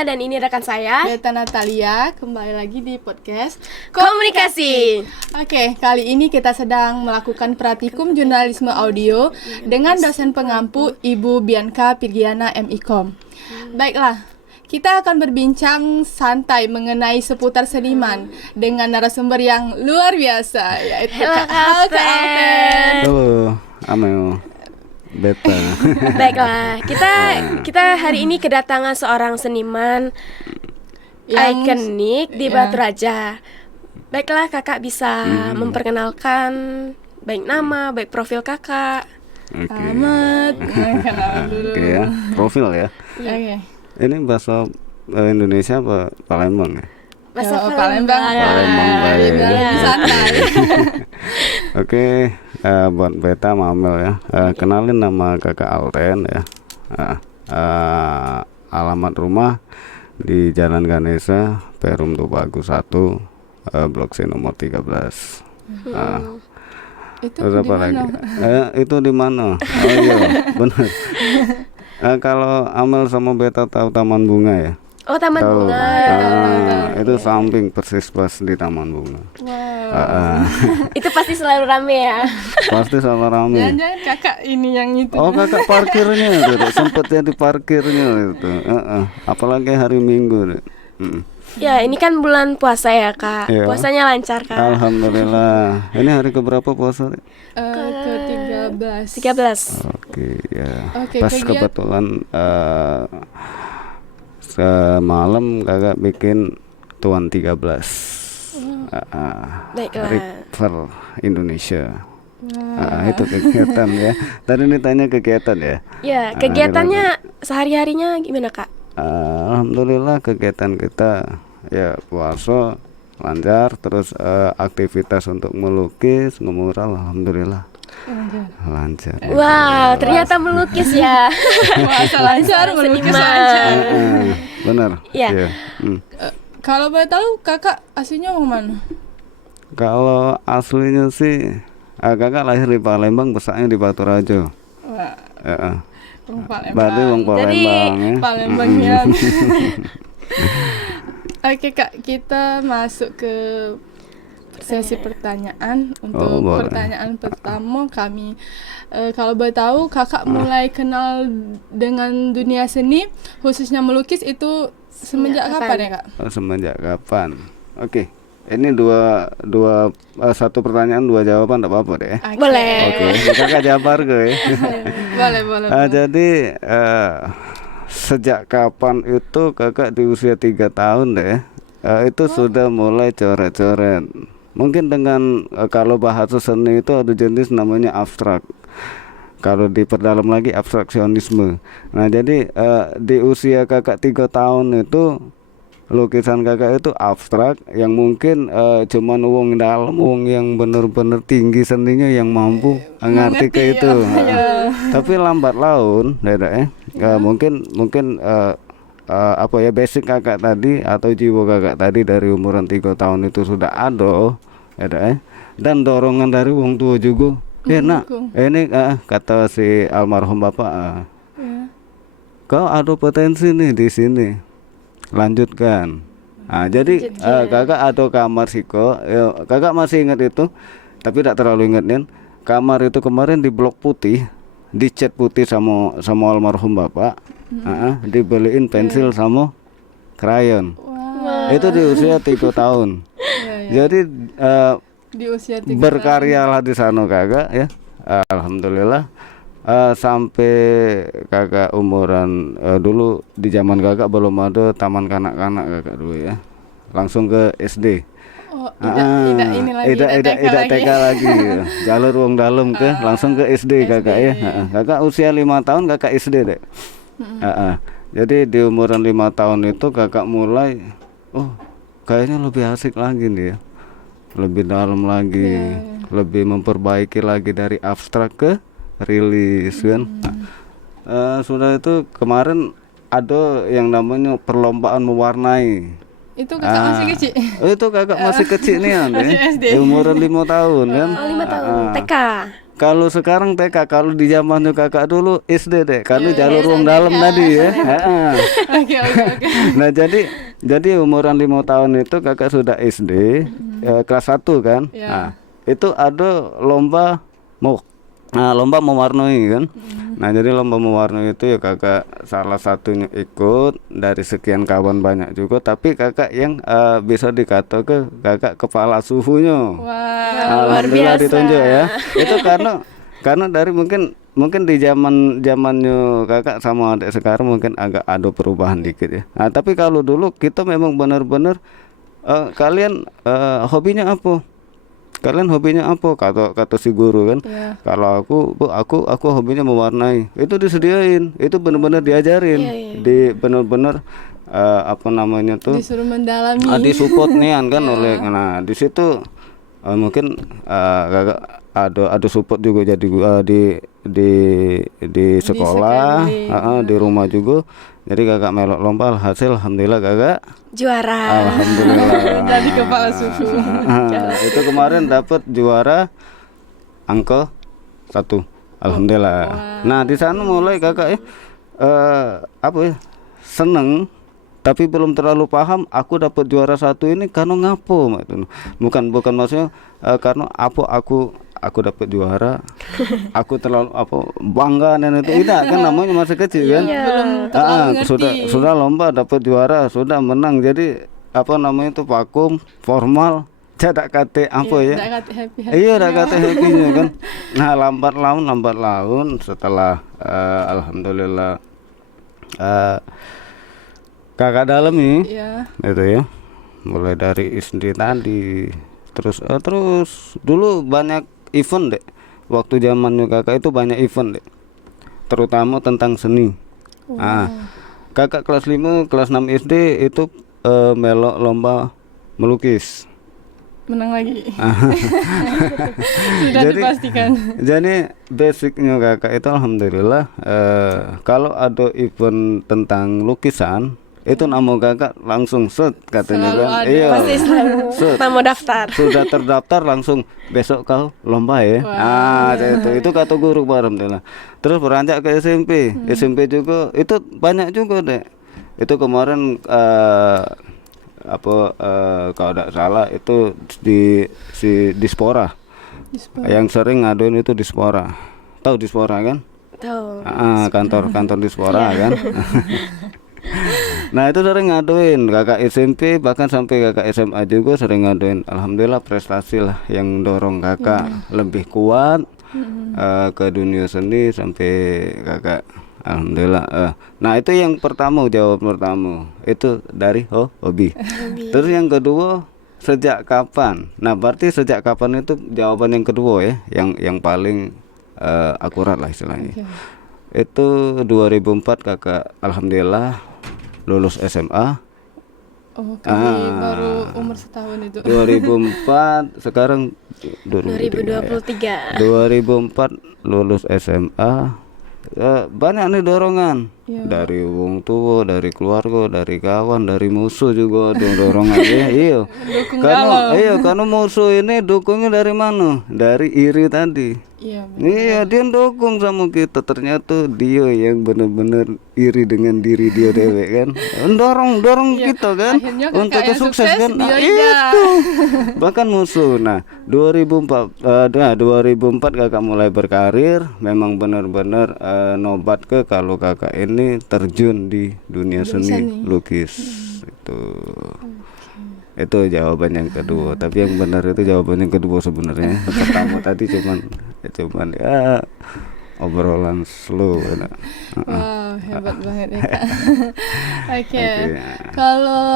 Rizka dan ini rekan saya Beta Natalia, kembali lagi di podcast Komunikasi. Oke, kali ini kita sedang melakukan praktikum jurnalisme audio dengan dosen pengampu Ibu Bianca Pirgiana MIKOM. Baiklah, kita akan berbincang santai mengenai seputar seniman dengan narasumber yang luar biasa, yaitu Kak Alten. Halo, Amel, Beta. Baiklah, kita hari ini kedatangan seorang seniman ikonik di Batu Raja. Baiklah, kakak bisa memperkenalkan baik nama, baik profil kakak. Oke. Selamat. Oke ya, profil ya. Oke. Ini bahasa Indonesia apa Palembang ya? Bahasa Palembang. Palembang, baik. Biar santai. Oke, buat Beta sama Amel ya. Kenalin nama kakak Alten ya. Alamat rumah di Jalan Ganesha, Perum Tubagus 1, Blok C nomor 13. Itu Terus di apa mana? lagi? Itu di mana? Oh iya, benar. Kalau Amel sama Beta tahu Taman Bunga ya? Oh, Taman Tahu. Bunga. Itu samping persis pas di Taman Bunga. Wow. Itu pasti selalu rame ya. Pasti sama rame. Jangan-jangan kakak ini yang itu. Oh, kakak parkirnya itu, Dek. Sempet jadi parkirnya itu. Apalagi hari Minggu, Dek. Ya, ini kan bulan puasa ya, Kak. Iya. Puasanya lancar, Kak. Alhamdulillah. Ini hari keberapa puasa, Dek? Ke 13. 13. Oke, ya. Oke, Pas kegiatan- kebetulan semalam kakak bikin Tuan 13. Baiklah. River Indonesia. Itu kegiatan ya. Tadi ditanya kegiatan ya. Ya, kegiatannya sehari-harinya gimana, Kak? Alhamdulillah kegiatan kita ya puasa lancar, terus aktivitas untuk melukis, ngemural, alhamdulillah lancar. Wow, ternyata melukis ya. Puasa lancar, melukis Seniman. lancar. Benar. Iya. Iya. Kalau boleh tahu kakak aslinya orang mana? Kalau aslinya sih kakak lahir di Palembang, besarnya di Batu Raja. Wah, orang Palembang. Berarti wong Palembang ya. Palembangnya. Oke kak, kita masuk ke sesi pertanyaan. Untuk boleh. pertanyaan pertama kami, kalau boleh tahu kakak mulai kenal dengan dunia seni, khususnya melukis itu semenjak kapan ya kak? Semenjak kapan? Oke. Ini satu pertanyaan dua jawaban, tak apa-apa deh. Boleh. Oke, kakak jawab ke ya. Boleh. Jadi sejak kapan itu kakak di usia 3 tahun deh, itu sudah mulai coret-coret. Mungkin dengan kalau bahasa seni itu ada jenis namanya abstrak. Kalau diperdalam lagi abstraksionisme. Nah jadi di usia kakak 3 tahun itu lukisan kakak itu abstrak yang mungkin cuman wong dalam, wong yang bener-bener tinggi seninya yang mampu ngerti ke itu. Tapi lambat laun, mungkin apa ya, basic kakak tadi atau jiwa kakak tadi dari umuran 3 tahun itu sudah ada, dan dorongan dari wong tua juga. Ya nak, ini kata si almarhum bapak, kau ada potensi nih di sini. Lanjutkan. Jadi kakak ada kamar siko, kakak masih ingat itu, tapi tidak terlalu ingat nih. Kamar itu kemarin di blok putih, dicat putih sama almarhum bapak, dibeliin pensil sama krayon. Itu di usia 3 tahun. Jadi Di usia 3 berkaryalah di sana kakak ya. Alhamdulillah. Sampai kakak umuran dulu di zaman kakak belum ada taman kanak-kanak kakak dulu ya, langsung ke SD. Tidak TK lagi ya. Jalur wong dalam ke langsung ke SD kakak ya. Kakak usia 5 tahun kakak SD deh. Jadi di umuran 5 tahun itu kakak mulai kayaknya lebih asik lagi nih ya, lebih dalam lagi, lebih memperbaiki lagi dari abstrak ke rilis kan. Sudah itu kemarin ada yang namanya perlombaan mewarnai. Itu kakak masih kecil. Itu kakak masih kecil nih Masih SD. umuran 5 tahun kan. Oh, 5 tahun. TK. kalau sekarang TK, kalau di zamannya kakak dulu SD deh, karena jalur ruang dalam tadi ya. Heeh. Oke, oke, oke. Nah jadi umuran 5 tahun itu kakak sudah SD, kelas 1 kan. Ya. Nah, itu ada lomba lomba mewarnai kan. Nah jadi lomba mewarnai itu ya kakak salah satunya ikut dari sekian kawan banyak juga, tapi kakak yang bisa dikatakan kakak kepala suhunya. Wah, luar Alhamdulillah biasa. ditunjuk ya. Itu karena dari mungkin di zamannya kakak sama adik sekarang mungkin agak ada perubahan dikit ya. Nah tapi kalau dulu kita memang benar-benar kalian hobinya apa? Kalian hobinya apa? Kata si guru kan. Ya. Kalau aku hobinya mewarnai. Itu disediain. Itu benar-benar diajarin. Iya, iya. Di benar-benar apa namanya tuh? disuruh mendalami. Disupport nian kan oleh. Nah, di situ mungkin kakak ada support juga jadi di sekolah, di rumah juga. Jadi kakak melok lomba, hasil alhamdulillah kakak Juara. alhamdulillah. Jadi kepala suku. Itu kemarin dapat juara angka 1. Alhamdulillah. Nah, di sana mulai kakak apa ya? Seneng tapi belum terlalu paham aku dapat juara 1 ini karena ngapo Mak. Bukan maksudnya karena apa aku dapat juara, aku terlalu bangga dan itu tidak kan, namanya masih kecil kan. Belum terlalu ngerti. Sudah lomba dapat juara, sudah menang, jadi apa namanya itu vakum formal cadak kate apa ya. Dak kate happy. Iya, dak kate happy-nya kan. Nah, lambat laun setelah alhamdulillah kakak dalam nih Ya. itu ya, mulai dari SD tadi terus dulu banyak event deh, waktu zamannya kakak itu banyak event deh, terutama tentang seni. Kakak kelas 5 kelas 6 SD itu melok lomba melukis. Menang lagi. Sudah dipastikan. Jadi basicnya kakak itu alhamdulillah kalau ada event tentang lukisan itu nama kakak langsung set katanya Selalu kan. ada. Iya. Pasti selalu nama daftar. Sudah terdaftar langsung besok kau lomba ya. Itu kata guru alhamdulillah. Terus beranjak ke SMP. SMP juga itu banyak juga deh. Itu kemarin kalau tidak salah itu di Dispora. Yang sering ngaduin itu Dispora. Tahu Dispora kan? Tahu. Kantor Dispora kan. Nah itu sering ngaduin kakak SMP, bahkan sampai kakak SMA juga sering ngaduin. Alhamdulillah prestasi lah yang dorong kakak lebih kuat ke dunia seni sampai kakak alhamdulillah. Nah itu yang pertama, jawab pertama itu dari hobi. Terus yang kedua sejak kapan? Nah berarti sejak kapan itu jawaban yang kedua ya, yang paling akurat lah istilahnya. Itu 2004 kakak alhamdulillah lulus SMA. Oh, kami baru umur setahun itu. 2004 sekarang 2023. 2004 lulus SMA. Banyak nih dorongan dari wong tua, dari keluarga, dari kawan, dari musuh juga ada dorongan ya. Iya. Karena musuh ini dukungnya dari mana? Dari iri tadi. Iya, dia dukung sama kita, ternyata dia yang benar-benar iri dengan diri dia dewek kan. Dorong kita kan untuk sukses kan. Nah, itu. Bahkan musuh. Nah, 2004 kakak mulai berkarir, memang benar-benar nobat ke kalau kakak ini terjun di dunia seni lukis. Itu jawaban yang kedua, tapi yang benar itu jawaban yang kedua sebenarnya. Pertama tadi cuman ya obrolan slow. Wow, hebat banget ya Kak. Oke. Kalau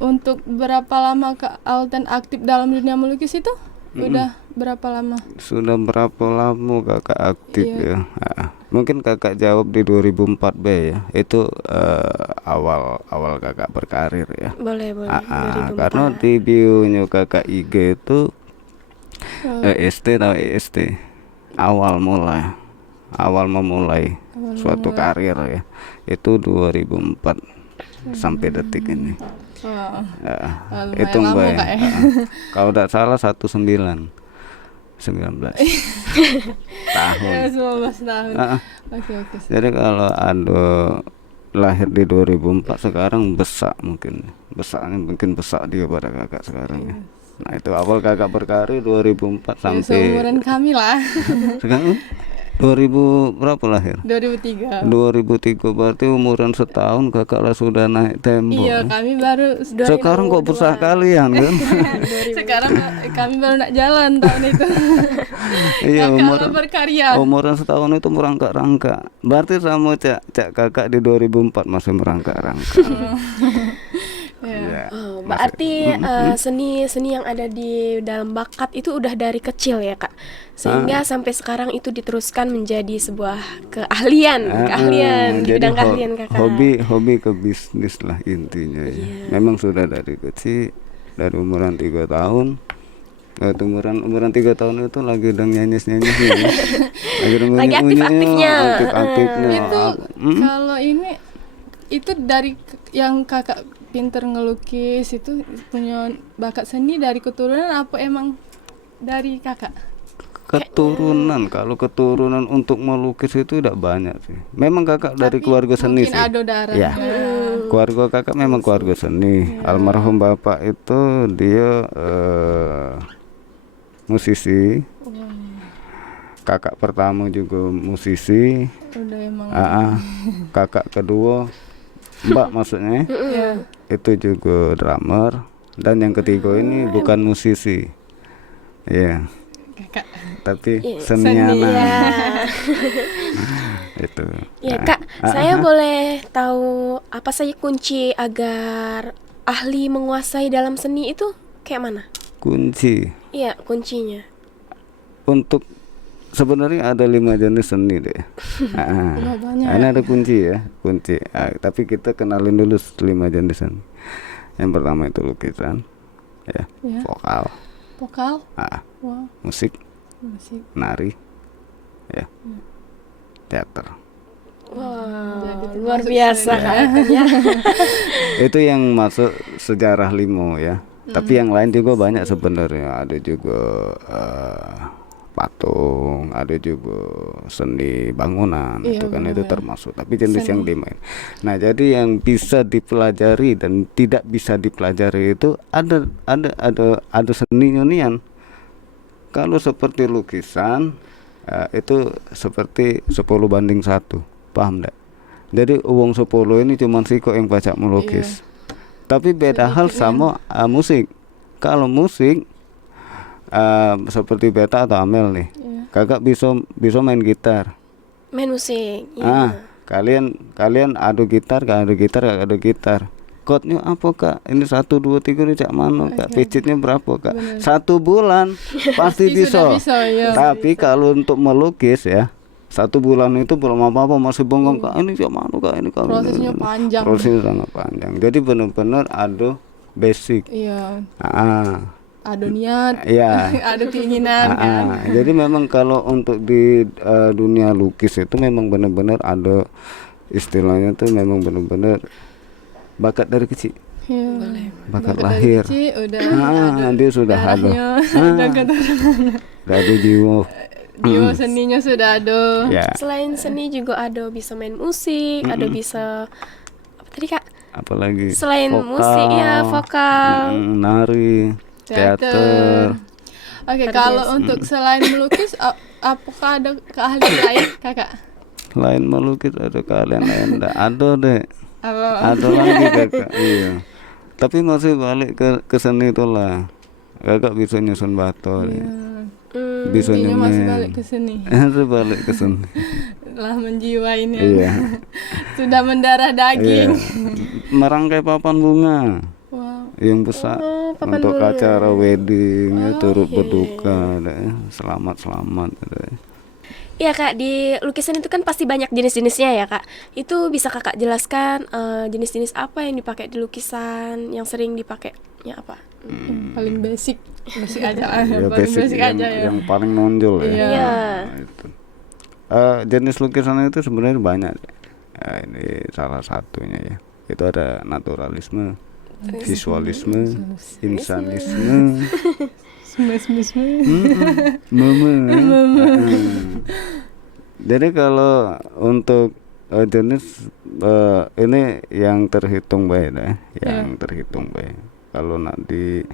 untuk berapa lama Kak Alten aktif dalam dunia melukis itu? Udah berapa lama? Sudah berapa lama kakak aktif ya? Mungkin kakak jawab di 2004 ya. Itu awal kakak berkarir ya. Boleh. 2004. Karena di bio-nya kakak IG itu EST atau EST. Awal memulai suatu karir ya. Itu 2004 sampai detik ini. Wow. Hitung baik. Kalau tidak salah 19. 19 tahun. Ya, 19 tahun. Ah, Oke. jadi kalau Ado lahir di 2004, sekarang besaknya mungkin besak dia pada kakak sekarang ya. Nah itu awal kakak berkarir 2004 Ya, sampai seumuran kami lah. sekarang 2000 berapa lahir? 2003. 2003, berarti umuran setahun kakak lah sudah naik tembok. Iya, kami baru Sekarang kok besar kalian kan? sekarang kami baru nak jalan tahun itu. Iya, Kakak berkarya. umuran setahun itu merangkak-rangkak. Berarti sama cak kakak di 2004 masih merangkak-rangkak. Iya. Oh, berarti seni yang ada di dalam bakat itu udah dari kecil ya kak, sehingga sampai sekarang itu diteruskan menjadi sebuah keahlian di Jadi bidang keahlian kakak. hobi ke bisnis lah intinya ya. Memang sudah dari kecil, dari umuran 3 tahun. Waktu umuran 3 tahun itu lagi udah nyanyi ya. Lagi aktif-aktifnya. Itu kalau ini itu dari yang kakak pinter ngelukis itu punya bakat seni dari keturunan apa emang dari kakak? Keturunan, kalau keturunan untuk melukis itu tidak banyak sih. Memang kakak dari keluarga seni Mungkin sih. ada darahnya. Ya, keluarga kakak memang keluarga seni. Almarhum bapak itu dia musisi. Kakak pertama juga musisi. Udah emang. Kakak kedua, mbak maksudnya, itu juga drummer. Dan yang ketiga ini bukan musisi, ya, Kakak. tapi seniana. Itu. Ya kak, saya boleh tahu apa saja kunci agar ahli menguasai dalam seni itu kayak mana? Kunci Iya, kuncinya. untuk sebenarnya ada 5 jenis seni deh. banyak. Ini ada kunci ya, kunci. Tapi kita kenalin dulu 5 jenis seni. Yang pertama itu lukisan, ya, vokal, Wow. musik, Musik. nari, ya, teater. Wow, luar biasa kan ya. Itu yang masuk sejarah Limo ya. Tapi yang lain juga banyak sebenarnya. Ada juga patung, ada juga seni bangunan, Iya, itu kan benar. itu termasuk. Tapi jenis yang 5 ini. Nah, jadi yang bisa dipelajari dan tidak bisa dipelajari itu ada seni-senian. Kalau seperti lukisan itu seperti 10:1, paham enggak? Jadi uang 10 ini cuma siko yang baca melukis. Tapi beda hal sama musik. Kalau musik seperti Beta atau Amel nih, kakak bisa main gitar. Main musik. Iya. Kalian adu gitar, kakak adu gitar. Chordnya apa kak? Ini 1, 2, 3 ini cak mana kak? Picitnya berapa kak? 1 bulan pasti bisa. Ya. Tapi kalau untuk melukis ya, 1 bulan itu belum apa-apa, masih bengong kak. Ini cak mana kak? Ini kak. Prosesnya panjang. Prosesnya sangat panjang. Jadi benar-benar ada basic. Iya. Ada niat, Iya. ada keinginan kan. Jadi memang kalau untuk di dunia lukis itu memang benar-benar ada istilahnya tuh memang benar-benar bakat dari kecil. Iya. Bakat Dari lahir. kecil udah Dia sudah ada. darahnya, udah keturunan. Dari jiwa. Jiwa seninya sudah ada. Ya. Selain seni juga ada bisa main musik, ada bisa apa tadi kak? Apalagi Selain vokal, musik ya vokal. nari, teater. Oke, kalau untuk selain melukis, apakah ada keahlian lain, kakak? Selain melukis ada kalian lain enggak? Ada deh. Apa? Ada lagi kakak. Iya. Tapi masih balik ke seni itulah. Kakak bisa nyusun batu. Ya. Bisa Intinya masih nyemen. balik ke seni. Masih balik ke seni. Lah menjiwa ini. Iya. Sudah mendarah Iya. daging. Merangkai papan bunga Wow. yang besar papan untuk bunga. acara wedding ya, turut berduka deh. Selamat deh. Iya kak, di lukisan itu kan pasti banyak jenis-jenisnya ya kak. Itu bisa kakak jelaskan jenis-jenis apa yang dipakai di lukisan, yang sering dipakainya apa? Paling basic aja lah. Ya, Paling basic yang, aja ya. yang paling nonjol ya. Iya. Nah, itu. Jenis lukisan itu sebenarnya banyak. Ini salah satunya ya. Itu ada naturalisme, visualisme, insanisme, Meme. Jadi kalau untuk jenis ini yang terhitung baik ya, yang terhitung baik. Kalau nanti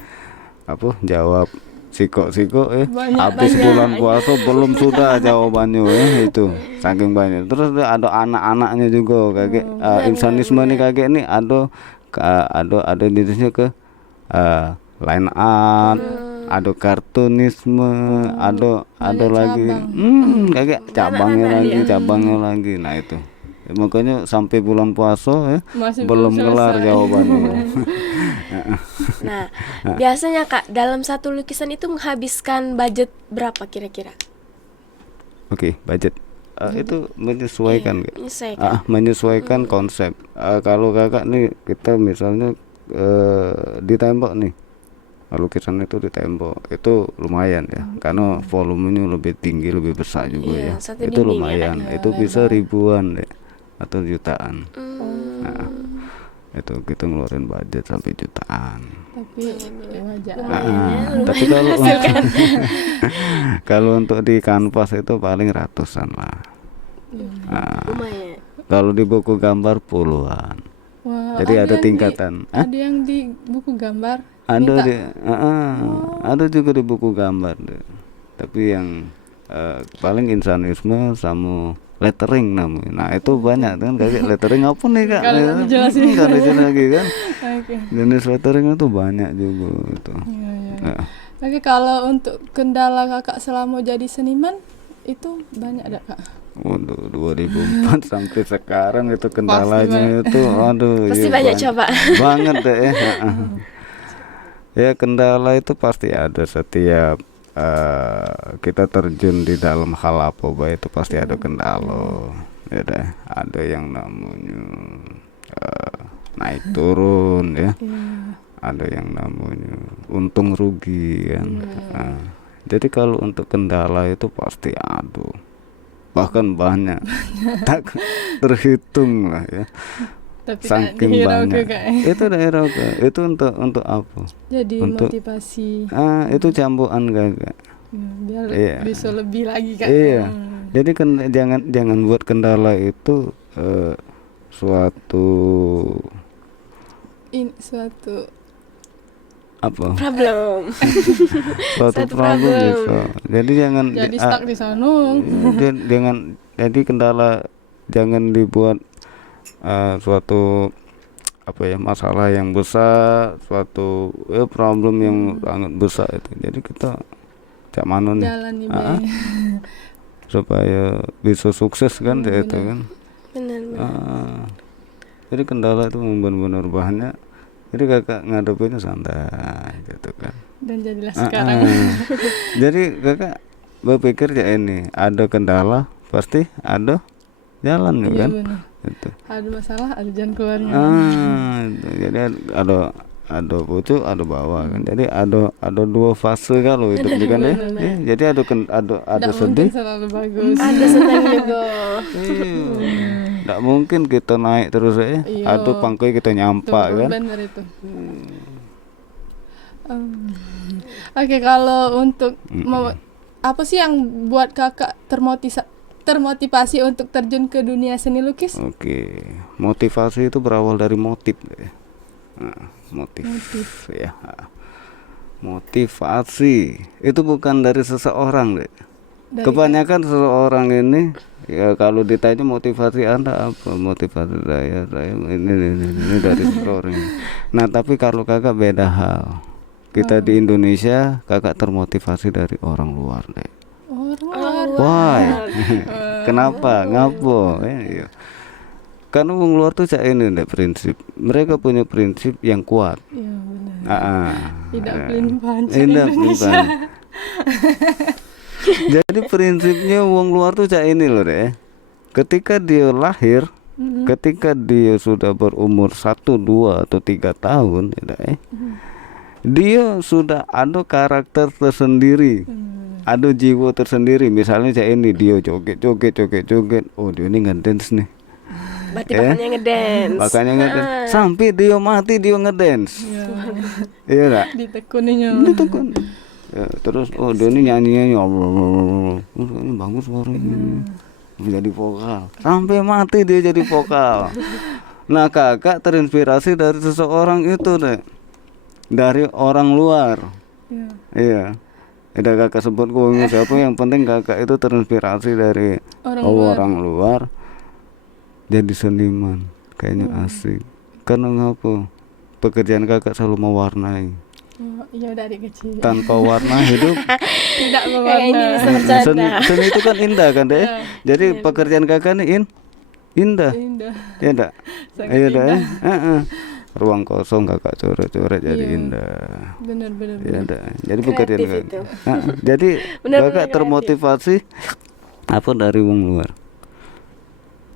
apa jawab siko-siko habis bulan puasa belum sudah jawabannya itu saking banyak. Terus ada anak-anaknya juga kayak insanisme nih kayak ini ada jenisnya ke line art, ada kartunisme, ada lagi kayak cabangnya lagi. Nah itu makanya sampai bulan puasa belum kelar jawabannya. Nah, biasanya Kak dalam satu lukisan itu menghabiskan budget berapa kira-kira? Oke, budget itu menyesuaikan, menyesuaikan. konsep. Kalau kakak nih kita misalnya di tembok nih, lukisan itu di tembok itu lumayan ya, karena volumenya lebih tinggi, lebih besar juga ya. Itu lumayan, itu bisa ribuan deh atau jutaan. Nah, itu kita ngeluarin budget sampai jutaan. Tapi kalau untuk di kanvas itu paling ratusan lah. Kalau di buku gambar puluhan. Wah, jadi ada tingkatan. Ada yang di buku gambar? Ada juga di buku gambar deh. Tapi yang paling insanisme sama lettering namanya. Nah itu banyak kan kayak lettering apa nih Kak? Kalau dijelasin lagi kan. Jenis lettering itu banyak juga itu. Oke, kalau untuk kendala kakak selama jadi seniman itu banyak ada Kak? Untuk 2004 sampai sekarang itu kendalanya itu pasti banyak coba banget deh ya. Ya kendala itu pasti ada setiap kita terjun di dalam hal apa itu pasti ada kendala. Ya deh, ada yang namanya naik turun ya. Ada yang namanya untung rugi kan. Jadi kalau untuk kendala itu pasti ada, bahkan banyak tak terhitung lah ya. Tapi saking banyak itu daerah itu untuk apa? Jadi untuk motivasi. Itu campuran kakak. Biar bisa lebih lagi Kak. Iya. Jadi kan jangan buat kendala itu suatu apa? Problem. suatu problem gitu. Jadi jangan jadi stuck di sana. Jadi kendala jangan dibuat suatu masalah yang besar, suatu problem yang sangat besar itu. Jadi kita cak mana nih supaya bisa sukses kan itu kan. Benar. Jadi kendala itu benar-benar banyak. Jadi kakak ngadepinnya santai gitu kan. Dan jadilah sekarang. Jadi kakak berpikir ya ini ada kendala pasti ada jalan juga kan. Bener. Gitu. Ada masalah ada jalan keluarnya. Gitu. Jadi ada pucuk ada bawah kan. Jadi ada dua fase kalau hidup kan ya. Jadi ada sedih. Selalu bagus. Ada senang juga. Nggak mungkin kita naik terus ya. Ada pangkai kita nyampak kan. Benar itu. Oke, kalau untuk apa sih yang buat kakak termotivasi untuk terjun ke dunia seni lukis? Oke, motivasi itu berawal dari motif ya. Motif ya. Motivasi itu bukan dari seseorang deh. Kebanyakan seseorang ini ya kalau ditanya motivasi Anda apa, motivasi saya ini dari seseorang. Nah tapi kalau kakak beda hal. Kita di Indonesia kakak termotivasi dari orang luar deh. Why? Kenapa? Ngapo? Iya. Karena orang luar tuh ini deh prinsip. Mereka punya prinsip yang kuat. Iya benar. Tidak pelin-pelan. Jadi prinsipnya wong luar tuh ini loh deh. Ketika dia lahir, ketika dia sudah berumur 1, 2 atau 3 tahun, dia sudah ada karakter tersendiri, ada jiwa tersendiri. Misalnya ini dia joget. Oh dia ini ngedance nih. Berarti makanya ngedance. Sampai dia mati dia ngedance. Iya enggak? Ditekuninya. Ya, terus dia ini nyanyinya ini bagus suaranya. Menjadi vokal. Sampai mati dia jadi vokal. Nah, kakak terinspirasi dari seseorang itu deh. Dari orang luar. Iya. Tidak kakak sebut gue siapa, yang penting kakak itu terinspirasi dari orang luar. Jadi seniman. Kayaknya asik. Karena ngapa? Pekerjaan kakak selalu mewarnai. Iya dari kecil. Tanpa warna hidup Tidak Kayak ini mewarna. bisa bercanda. seni itu kan indah kan deh. Jadi pekerjaan kakak ini indah. Indah. Ya enggak? Sangat Iya dah. indah. Ruang kosong kakak coret-coret jadi indah. Benar-benar. Ya dah. Jadi pekerjaan Kreatif kakak. itu. Jadi Benar-benar kakak kreatif. termotivasi apa dari wong luar.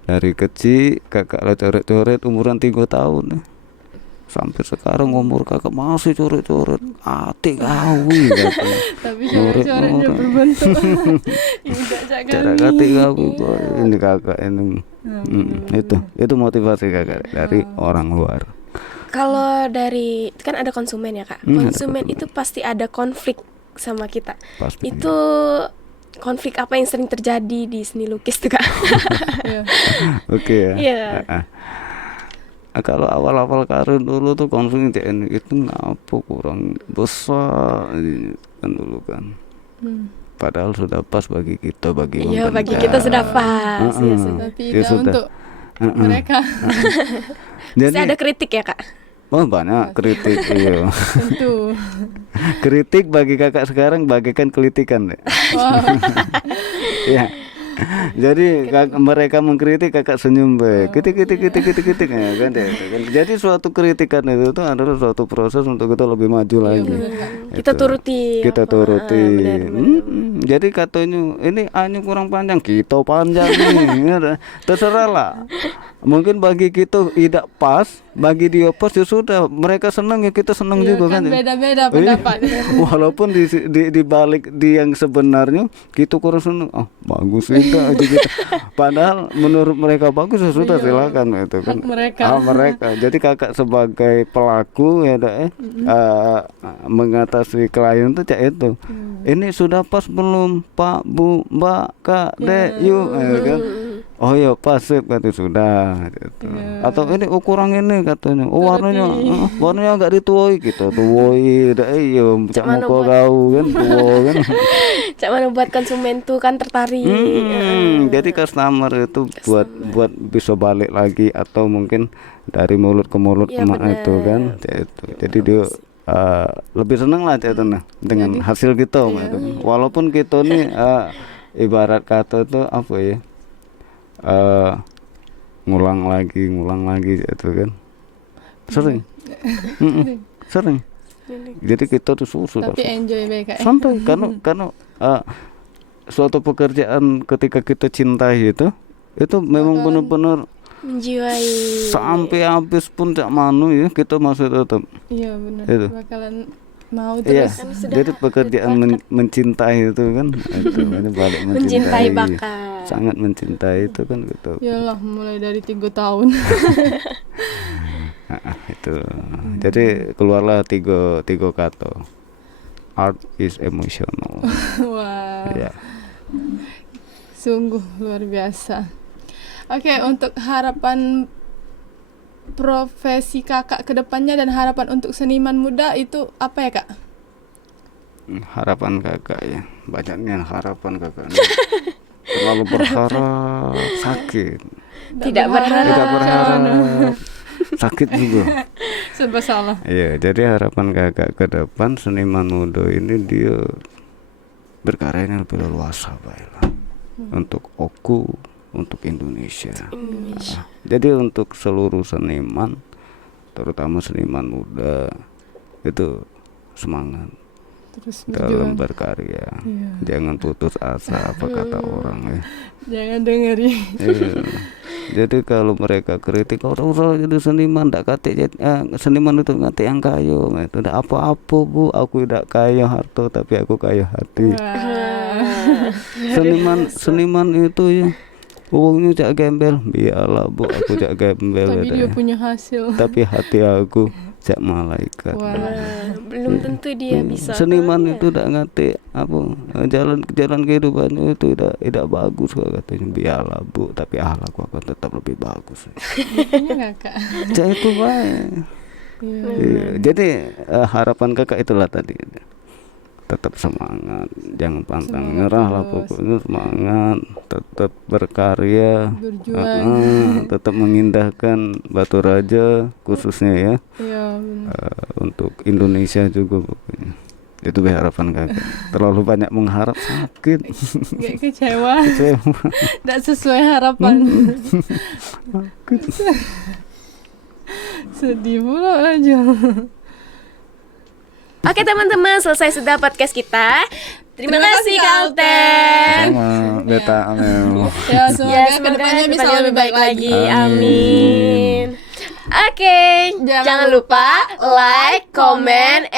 Dari kecil kakak lah coret-coret umuran 3 tahun. Sampai sekarang umur kakak masih coret-coret. Ati kawi katanya. Tapi coret-coretnya berbentuk indah Cara sekali. kati kawi boy. Ini kakak ini. Itu motivasi kakak dari orang luar. Kalau dari kan ada konsumen ya kak, Ada konsumen itu pasti ada konflik sama kita. Pasti. Itu konflik apa yang sering terjadi di seni lukis tuh kak? Iya. Oke ya. Iya. Kalau awal-awal karir dulu tuh konflik TNI itu ngapa kurang besar kan dulu kan. Padahal sudah pas bagi kita, bagi Iya, bagi pemerintah. kita sudah pas. Iya, sudah. Tapi Ya tidak sudah. untuk mereka. Pasti ada kritik ya kak? Oh banyak kritik iya. Tentu. Kritik bagi kakak sekarang bagikan kritikan deh. Ya. Jadi mereka mengkritik kakak senyum baik. Kritik ya kan deh. Jadi suatu kritikan itu tuh adalah suatu proses untuk kita lebih maju lagi. Kita turuti. Kita apa? turuti. Benar. Jadi katanya ini hanya kurang panjang, kita panjang nih. Ya, terserah lah. Mungkin bagi kita tidak pas, bagi dia pas ya sudah. Mereka senang ya kita senang Iya, juga kan. Ya. beda-beda pendapat. Walaupun di balik di yang sebenarnya kita kurang senang. Oh bagus itu aja gitu. Padahal menurut mereka bagus ya sudah silakan itu kan. Hak mereka. Mereka. Jadi kakak sebagai pelaku ya mengatasi klien tuh cak itu. Ini sudah pas belum Pak Bu Mbak Kak Dek yuk kan. Oh iya pas sip katanya sudah gitu. Atau ini ukuran ini katanya. Oh warnanya agak dituai gitu. Tuai dah iya cak mana muka kau kan tua kan. Cak mana buat konsumen tuh kan tertarik. Jadi customer itu buat bisa balik lagi atau mungkin dari mulut ke mulut Iya, emak itu kan. Itu. Jadi dia lebih senang lah cak itu nah dengan hasil kita gitu. Walaupun kita nih ibarat kata tuh apa ya? Ngulang lagi gitu kan sering sering jadi kita tuh sudah Tapi enjoy baik Kak. santai karena suatu pekerjaan ketika kita cintai itu memang benar-benar Menjiwai. sampai habis pun cak manu ya kita masih tetap Iya benar. Itu. Bakalan mau iya terus. jadi pekerjaan mencintai itu kan itu balik Mencintai bakat. sangat mencintai itu kan gitu. Yalah mulai dari 3 tahun. Itu jadi keluarlah tiga kata art is emotional. Wah. Ya. Sungguh luar biasa. Oke, untuk harapan profesi kakak ke depannya dan harapan untuk seniman muda itu apa ya kak? Harapan kakak ya banyaknya harapan kakak nih. Terlalu berharap sakit Tidak berharap. tidak berharap sakit juga. Serba salah. Iya jadi harapan kakak ke depan seniman muda ini dia berkaryanya lebih leluasa baiklah untuk Oku untuk Indonesia. Jadi untuk seluruh seniman terutama seniman muda itu semangat Terus dalam berjuang. berkarya. Iya. Jangan putus asa apa kata orang ya. Jangan dengerin. Iya. Jadi kalau mereka kritik orang jadi seniman ndak kate seniman itu ngate yang kaya itu ndak apa-apa Bu aku tidak kaya harta tapi aku kaya hati. Seniman itu ya uangnya cak gembel biarlah Bu aku cak gembel Tapi dia ya. punya hasil. Tapi hati aku cak malaikat. Wah, belum tentu dia bisa. Seniman itu udah ngerti apa jalan kehidupannya itu tidak bagus kok katanya. Biarlah Bu, tapi akhlakku akan tetap lebih bagus. Iya nggak Kak? Cak itu baik. Iya. Jadi harapan kakak itulah tadi, tetap semangat, jangan pantang nyerah lah pokoknya, semangat, tetap berkarya, Berjuang. tetap mengindahkan Batu Raja khususnya ya, Iya benar. untuk Indonesia juga pokoknya. Itu harapan kakak. Terlalu banyak mengharap sakit. Gak kecewa. Kecewa. Tidak sesuai harapan. Sedih pula aja. Oke teman-teman, selesai sudah podcast kita. Terima kasih Kalten. Sama Beta Amel. Ya semoga, Ya, semoga kedepannya bisa kedepannya lebih baik lagi. Amin. Oke, jangan lupa like, comment,